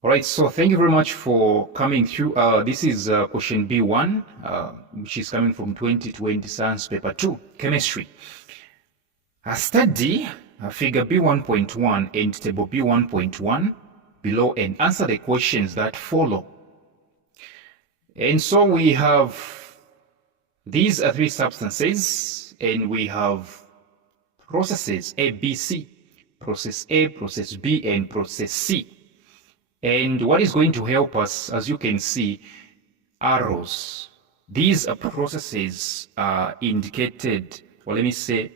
All right, so thank you very much for coming through. This is question B1, which is coming from 2020 Science Paper 2, Chemistry. Study figure B1.1 and table B1.1 below and answer the questions that follow. And so we have, these are three substances, and we have processes A, B, C. Process A, process B, and process C. And what is going to help us, as you can see, arrows. These processes are indicated, or let me say,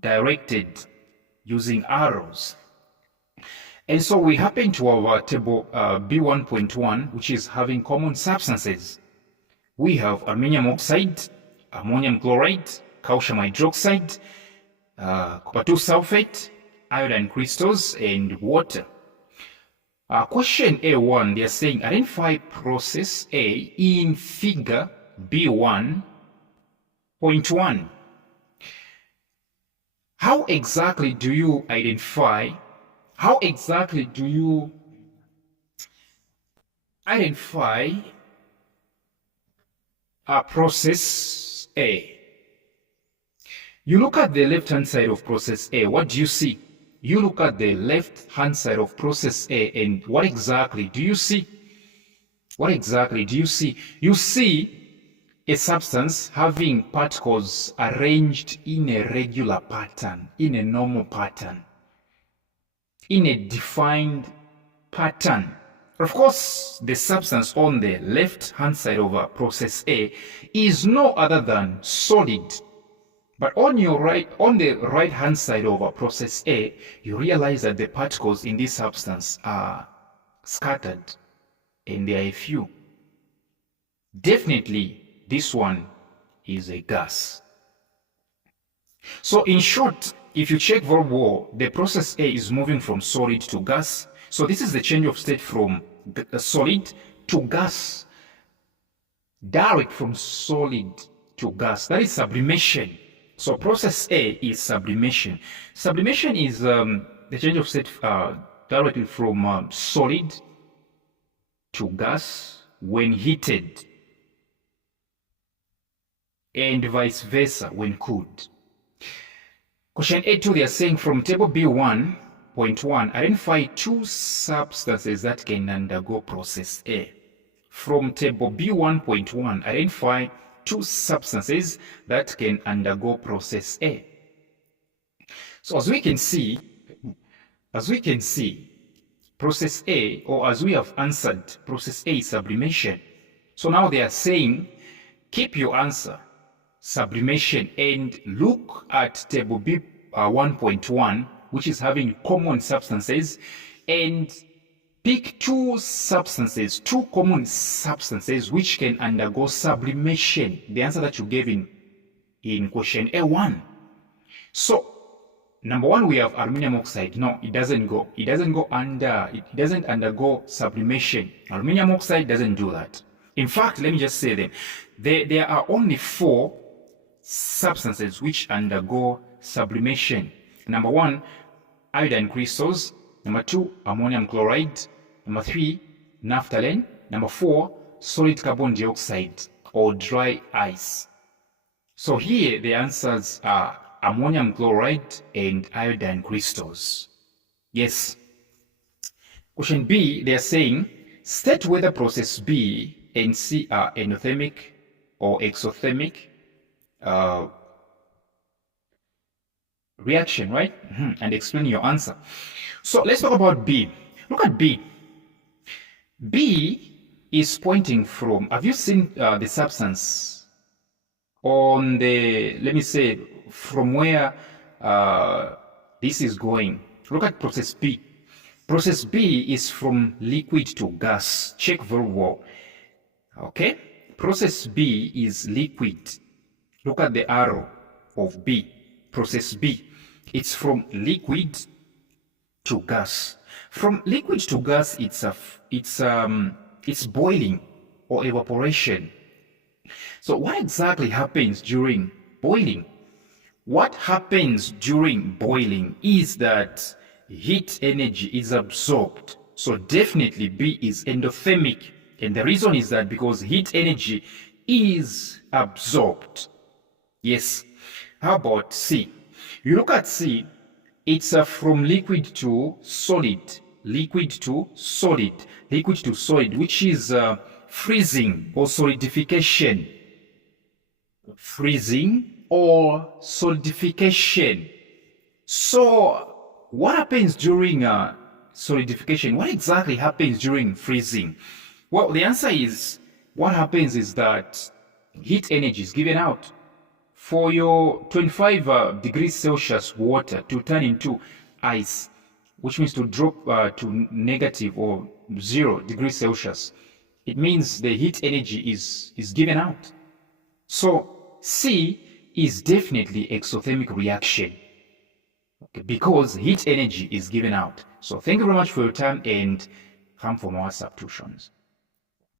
directed using arrows. And so we happen to have our table B1.1, which is having common substances. We have aluminum oxide, ammonium chloride, calcium hydroxide, copper 2 sulfate, iodine crystals, and water. Question A1, they are saying identify process A in figure B1.1. How exactly do you identify a process A? You look at the left-hand side of process A, what do you see? You look at the left-hand side of process A, and what exactly do you see? What exactly do you see? You see a substance having particles arranged in a regular pattern, in a normal pattern, in a defined pattern. Of course, the substance on the left-hand side of process A is no other than solid. But on the right-hand side of process A, you realize that the particles in this substance are scattered, and there are a few. Definitely, this one is a gas. So in short, if you check very well, the process A is moving from solid to gas. So this is the change of state from solid to gas. Direct from solid to gas. That is sublimation. So process A is sublimation. Sublimation is the change of state directly from solid to gas when heated, and vice versa when cooled. Question A2, they are saying from table B1.1, identify two substances that can undergo process A. From table B1.1, identify two substances that can undergo process A. So as we can see, process A, or as we have answered, process A is sublimation. So now they are saying, keep your answer, sublimation, and look at table B1.1, which is having common substances, and pick two common substances which can undergo sublimation. The answer that you gave in question A1. So, number one, we have aluminum oxide. No, it doesn't undergo sublimation. Aluminum oxide doesn't do that. In fact, let me just say them. There are only 4 substances which undergo sublimation. Number one, iodine crystals. Number 2, ammonium chloride. Number 3, naphthalene. Number 4, solid carbon dioxide or dry ice. So here the answers are ammonium chloride and iodine crystals. Yes. Question B, they are saying, state whether process B and C are endothermic or exothermic reaction, right? And explain your answer. So let's talk about B. Look at B. B is pointing from, have you seen the substance on the, let me say, from where this is going? Look at process B. Process B is from liquid to gas. Check very well. Okay? Process B is liquid. Look at the arrow of B. Process B. It's from liquid to gas. From liquid to gas, it's boiling or evaporation. So what exactly happens during boiling? What happens during boiling is that heat energy is absorbed. So definitely B is endothermic. And the reason is that because heat energy is absorbed. Yes. How about C? You look at C, it's from liquid to solid. Liquid to solid. Liquid to solid, which is freezing or solidification. Freezing or solidification. So what happens during solidification? What exactly happens during freezing? Well, the answer is, what happens is that heat energy is given out. For your 25 degrees Celsius water to turn into ice, which means to drop to negative or 0 degrees Celsius, it means the heat energy is given out. So C is definitely exothermic reaction, okay, because heat energy is given out. So thank you very much for your time, and come for more substitutions.